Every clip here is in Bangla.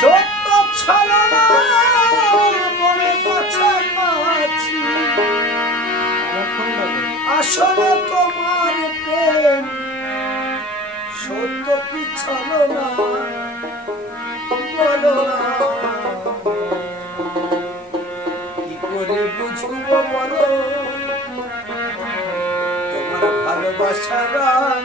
সত্য ছলনা মনে কাছাকাছি আসলে তোমার প্রেম সত্য কি ছলনা বলো না কি করে বুঝবো বলো তোমার ভালোবাসা রং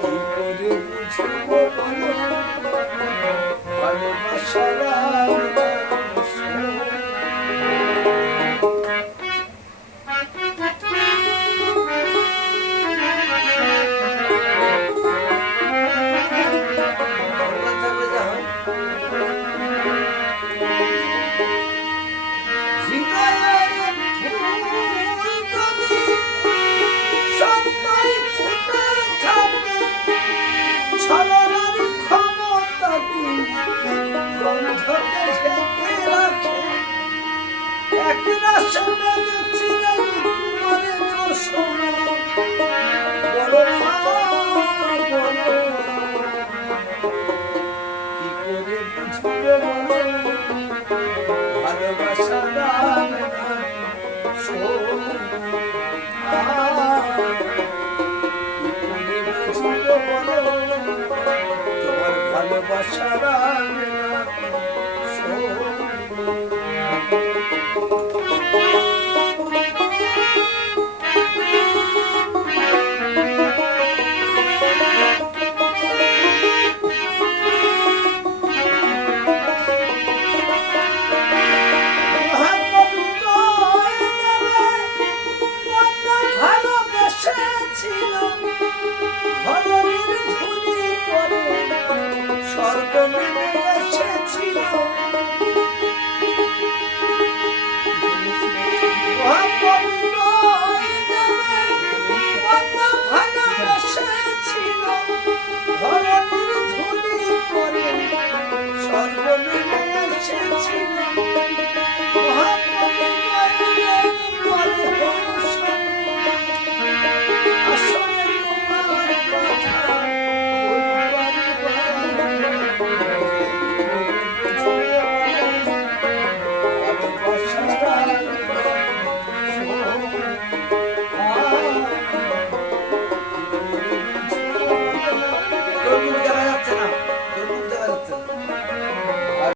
কি করে বুঝবো বলো ভালোবাসা রং ছলনার ক্ষমতা গন্ধকে ঢেকে রাখে এক রাশে মেঘে চিরে মরে সোনা বলো না কি করে বুঝবে বলো ভালোবাসা রাম ভালোবাসা